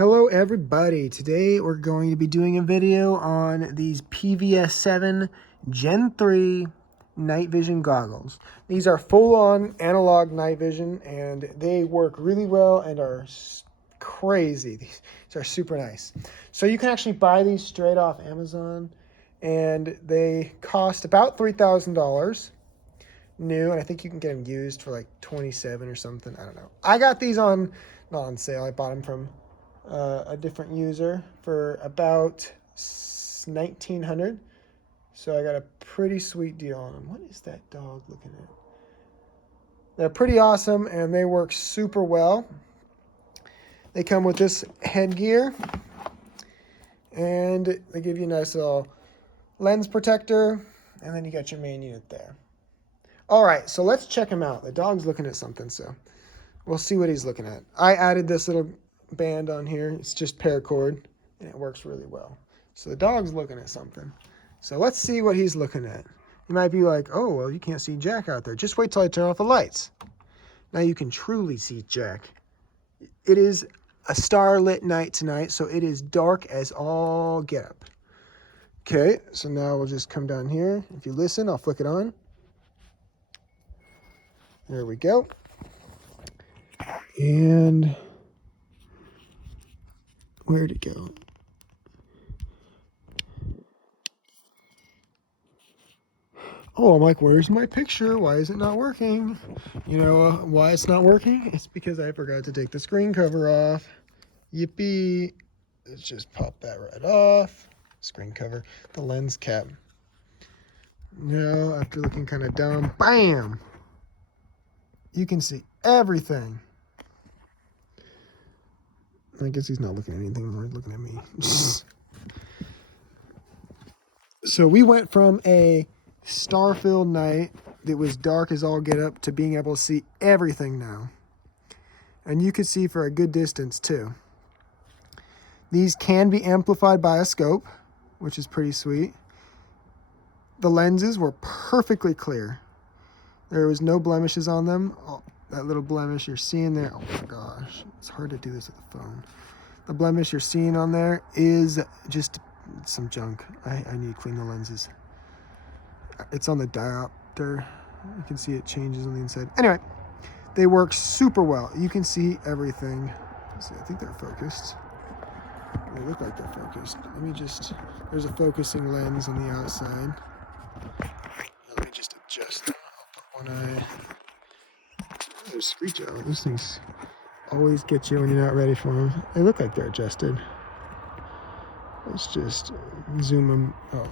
Hello everybody, today we're going to be doing a video on these pvs-7 Gen 3 night vision goggles. These are full-on analog night vision and they work really well and are crazy. These are super nice. So you can actually buy these straight off Amazon and they cost about $3,000 new, and I think you can get them used for like 27 or something. I don't know. I got these not on sale. I bought them from a different user for about 1900, so I got a pretty sweet deal on them. What is that dog looking at? They're pretty awesome and they work super well. They come with this headgear and they give you a nice little lens protector, and then you got your main unit there. All right, so let's check him out. The dog's looking at something, so we'll see what he's looking at. I added this little band on here. It's just paracord and it works really well. So the dog's looking at something. So let's see what he's looking at. You might be like, oh, well, you can't see Jack out there. Just wait till I turn off the lights. Now you can truly see Jack. It is a starlit night tonight, so it is dark as all get up. Okay, so now we'll just come down here. If you listen, I'll flick it on. There we go. And where'd it go? Oh, I'm like, where's my picture? Why is it not working? You know why it's not working? It's because I forgot to take the screen cover off. Yippee. Let's just pop that right off. Screen cover, the lens cap. Now, after looking kind of dumb, bam! You can see everything. I guess he's not looking at anything more, he's looking at me. So we went from a star-filled night that was dark as all get up to being able to see everything now. And you can see for a good distance too. These can be amplified by a scope, which is pretty sweet. The lenses were perfectly clear. There was no blemishes on them. Oh, that little blemish you're seeing there, oh my gosh, it's hard to do this with the phone. The blemish you're seeing on there is just some junk. I need to clean the lenses. It's on the diopter. You can see it changes on the inside. Anyway, they work super well. You can see everything. Let's see, I think they're focused. They look like they're focused. Let me just, there's a focusing lens on the outside. Let me just adjust them. I'll put one eye. There's screech out. Those things always get you when you're not ready for them. They look like they're adjusted. Let's just zoom them. Oh,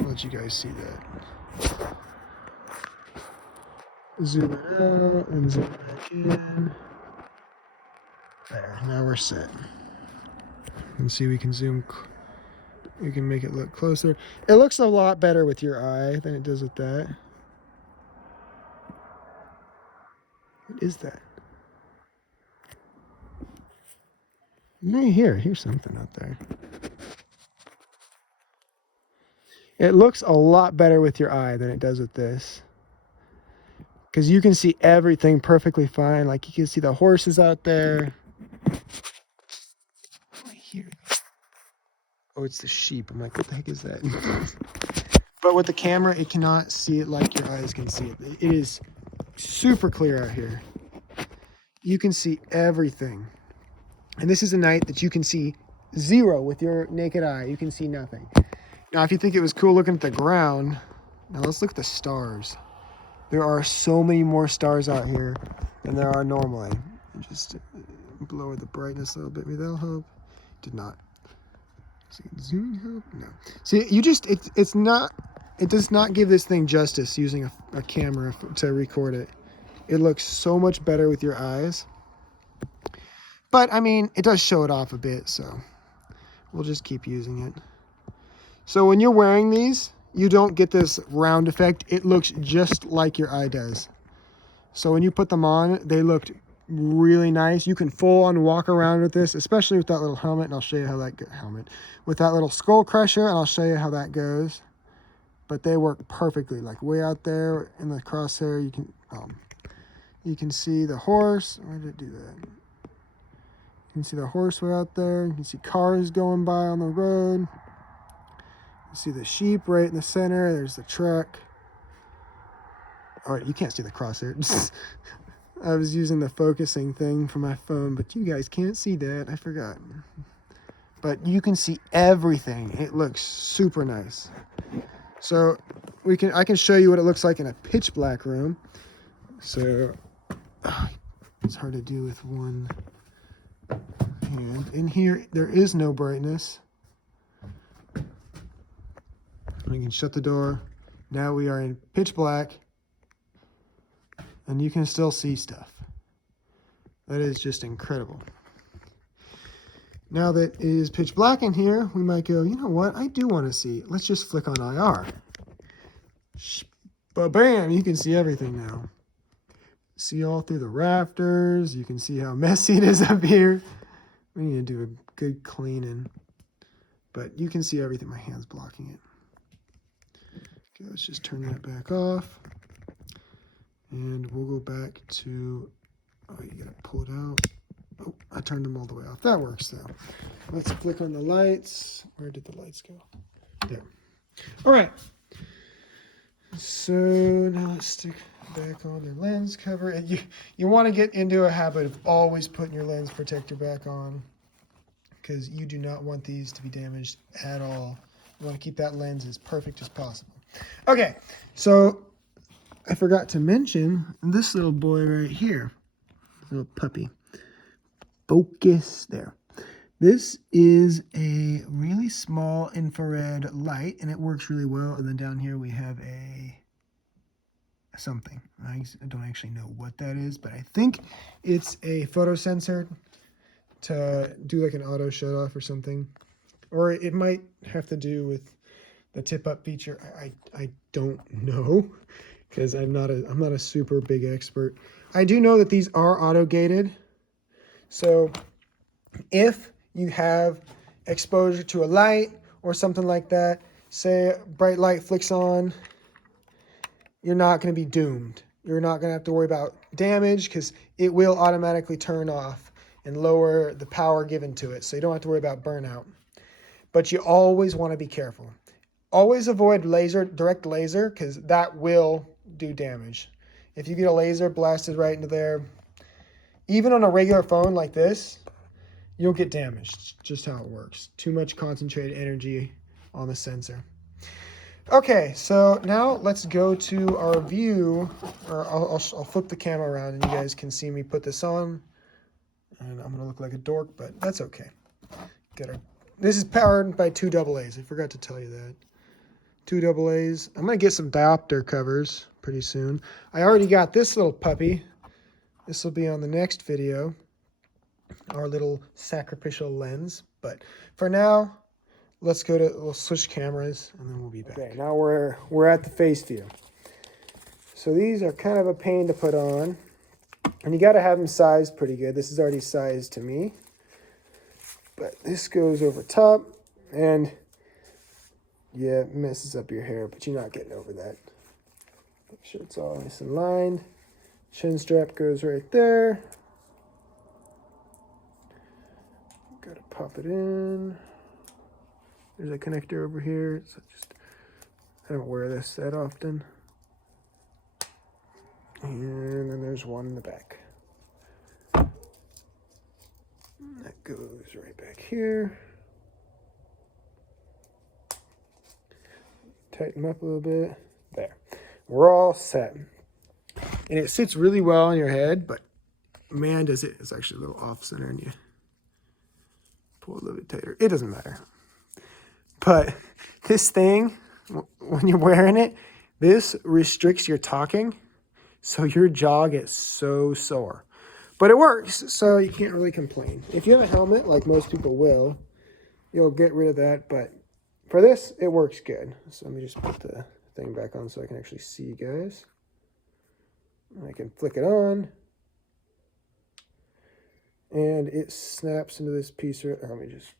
I'll let you guys see that. Zoom it out and zoom it back in. There, now we're set. And see, we can zoom, we can make it look closer. It looks a lot better with your eye than it does with that. What is that? Here's something out there. It looks a lot better with your eye than it does with this. Because you can see everything perfectly fine. Like you can see the horses out there. Oh, it's the sheep. I'm like, what the heck is that? But with the camera, it cannot see it like your eyes can see it. It is super clear out here. You can see everything. And this is a night that you can see zero with your naked eye. You can see nothing. Now, if you think it was cool looking at the ground, now let's look at the stars. There are so many more stars out here than there are normally. Just lower the brightness a little bit. Maybe that'll help. Did not. See, zoom help? No. See, you just, it does not give this thing justice using a camera to record it. It looks so much better with your eyes. But, I mean, it does show it off a bit, so we'll just keep using it. So when you're wearing these, you don't get this round effect. It looks just like your eye does. So when you put them on, they looked really nice. You can full on walk around with this, especially with that little helmet, and I'll show you how that with that little skull crusher, and I'll show you how that goes. But they work perfectly. Like way out there in the crosshair, you can see the horse. Why did it do that? You can see the horseway out there. You can see cars going by on the road. You see the sheep right in the center. There's the truck. All right, you can't see the crosshair. I was using the focusing thing for my phone, but you guys can't see that. I forgot. But you can see everything. It looks super nice. So I can show you what it looks like in a pitch black room. So it's hard to do with one hand. In here, there is no brightness. We can shut the door. Now we are in pitch black, and you can still see stuff. That is just incredible. Now that it is pitch black in here, we might go, you know what? I do want to see. Let's just flick on IR. But bam, you can see everything now. See all through the rafters. You can see how messy it is up here. We need to do a good cleaning. But you can see everything. My hand's blocking it. Okay, let's just turn that back off. And we'll go back to, oh, you gotta pull it out. Oh, I turned them all the way off. That works though. Let's click on the lights. Where did the lights go? There. All right. So now let's stick back on the lens cover. And you want to get into a habit of always putting your lens protector back on, because you do not want these to be damaged at all. You want to keep that lens as perfect as possible. Okay, so I forgot to mention this little boy right here. Little puppy. Focus there. This is a really small infrared light, and it works really well. And then down here we have a something. I don't actually know what that is, but I think it's a photo sensor to do like an auto shut off or something. Or it might have to do with the tip up feature. I don't know, because I'm not a super big expert. I do know that these are auto gated. So if you have exposure to a light or something like that, say a bright light flicks on, you're not going to be doomed. You're not going to have to worry about damage, because it will automatically turn off and lower the power given to it. So you don't have to worry about burnout. But you always want to be careful. Always avoid direct laser, because that will do damage. If you get a laser blasted right into there, even on a regular phone like this, you'll get damaged. Just how it works. Too much concentrated energy on the sensor. Okay, so now let's go to our view. Or I'll flip the camera around and you guys can see me put this on. And I'm gonna look like a dork, but that's okay. This is powered by 2 AA's. I forgot to tell you that. 2 AA's. I'm gonna get some diopter covers pretty soon. I already got this little puppy. This will be on the next video. Our little sacrificial lens. But for now, we'll switch cameras and then we'll be back. Okay, now we're at the face view. So these are kind of a pain to put on. And you got to have them sized pretty good. This is already sized to me. But this goes over top, and yeah, it messes up your hair, but you're not getting over that. Make sure it's all nice and lined. Chin strap goes right there. Got to pop it in. There's a connector over here. So I don't wear this that often. And then there's one in the back. That goes right back here. Tighten them up a little bit. There. We're all set. And it sits really well on your head, but man, does it. It's actually a little off center, and you pull a little bit tighter. It doesn't matter. But this thing, when you're wearing it, this restricts your talking. So your jaw gets so sore. But it works, so you can't really complain. If you have a helmet, like most people will, you'll get rid of that. But for this, it works good. So let me just put the thing back on so I can actually see you guys. I can flick it on. And it snaps into this piece. Let me just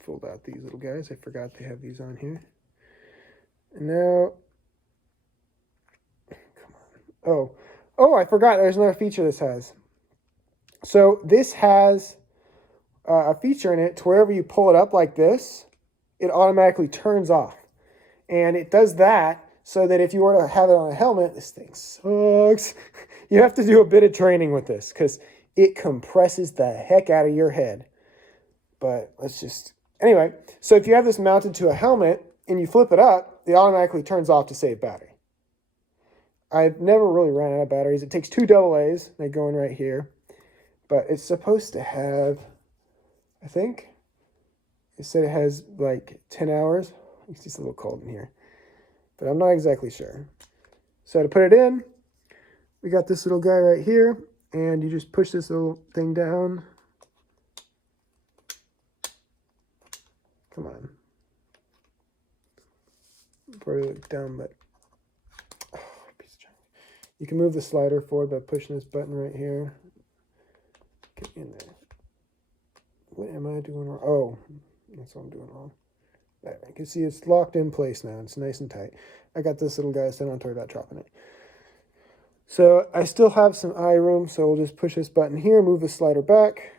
fold out these little guys. I forgot they have these on here. And now... Oh, I forgot. There's another feature this has. So this has a feature in it to wherever you pull it up like this, it automatically turns off. And it does that so that if you were to have it on a helmet, this thing sucks. You have to do a bit of training with this because it compresses the heck out of your head. But let's just... Anyway, so if you have this mounted to a helmet and you flip it up, it automatically turns off to save battery. I've never really ran out of batteries. It takes 2 AA's. They go in right here. But it's supposed to have, I think, it said it has like 10 hours. It's just a little cold in here. But I'm not exactly sure. So to put it in, we got this little guy right here. And you just push this little thing down. Come on. Probably look dumb, but... Oh, piece of junk. You can move the slider forward by pushing this button right here. Get in there. What am I doing wrong? Oh, that's what I'm doing wrong. There, you can see it's locked in place now. It's nice and tight. I got this little guy, so I don't have to worry about dropping it. So I still have some eye room, so we'll just push this button here, move the slider back,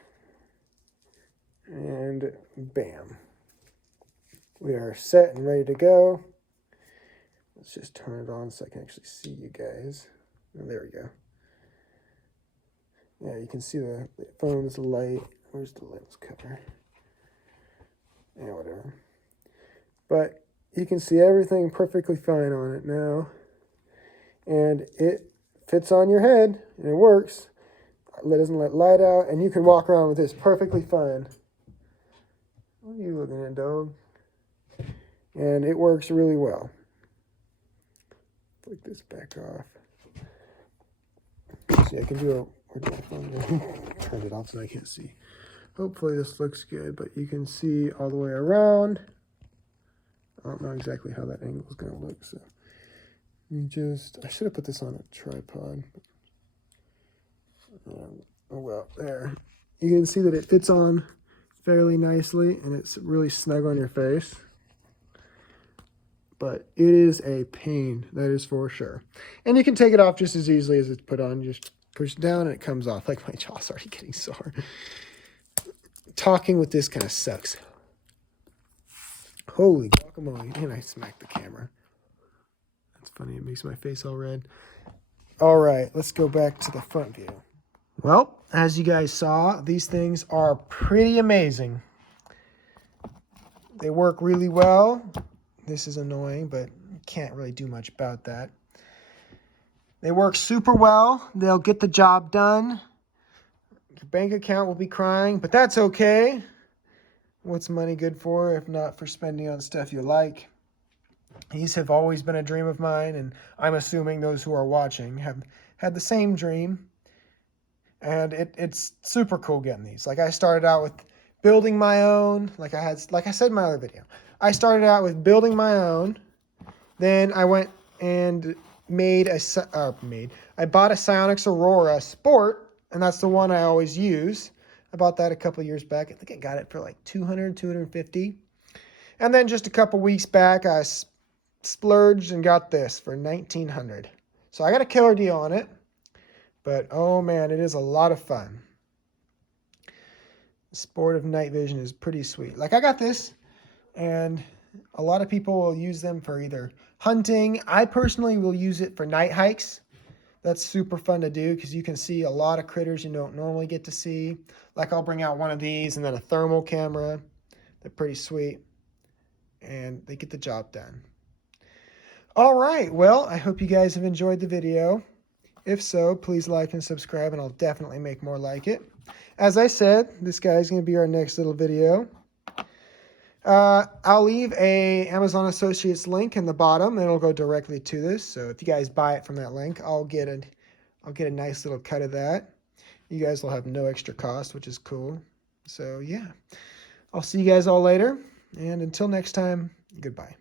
and bam. We are set and ready to go. Let's just turn it on so I can actually see you guys. Oh, there we go. Yeah, you can see the phone's light. Where's the lens cover? Yeah, whatever. But you can see everything perfectly fine on it now. And it fits on your head, and it works. It doesn't let light out, and you can walk around with this perfectly fine. What are you looking at, dog? And it works really well. Flick this back off. See, I can do a... Where'd my phone go? Turned it off so I can't see. Hopefully this looks good, but you can see all the way around. I don't know exactly how that angle is going to look, so you just... I should have put this on a tripod. Oh well, there. You can see that it fits on fairly nicely, and it's really snug on your face. But it is a pain, that is for sure. And you can take it off just as easily as it's put on. You just push it down and it comes off. Like, my jaw's already getting sore. Talking with this kind of sucks. Holy guacamole. And I smacked the camera. That's funny. It makes my face all red. All right, let's go back to the front view. Well, as you guys saw, these things are pretty amazing. They work really well. This is annoying, but can't really do much about that. They work super well. They'll get the job done. Your bank account will be crying, but that's okay. What's money good for if not for spending on stuff you like? These have always been a dream of mine, and I'm assuming those who are watching have had the same dream. And it's super cool getting these. Like, I started out with building my own, like I said in my other video. I started out with building my own. Then I went and I bought a Psionics Aurora Sport, and that's the one I always use. I bought that a couple years back. I think I got it for like $200, $250. And then just a couple weeks back, I splurged and got this for $1,900. So I got a killer deal on it. But, oh man, it is a lot of fun. The sport of night vision is pretty sweet. Like, I got this, and a lot of people will use them for either hunting. I personally will use it for night hikes. That's super fun to do because you can see a lot of critters you don't normally get to see. Like, I'll bring out one of these and then a thermal camera. They're pretty sweet, and they get the job done. All right, well, I hope you guys have enjoyed the video. If so, please like and subscribe, and I'll definitely make more like it. As I said, this guy's going to be our next little video. I'll leave a Amazon Associates link in the bottom, and it'll go directly to this. So if you guys buy it from that link, I'll get a nice little cut of that. You guys will have no extra cost, which is cool. So yeah, I'll see you guys all later, and until next time, goodbye.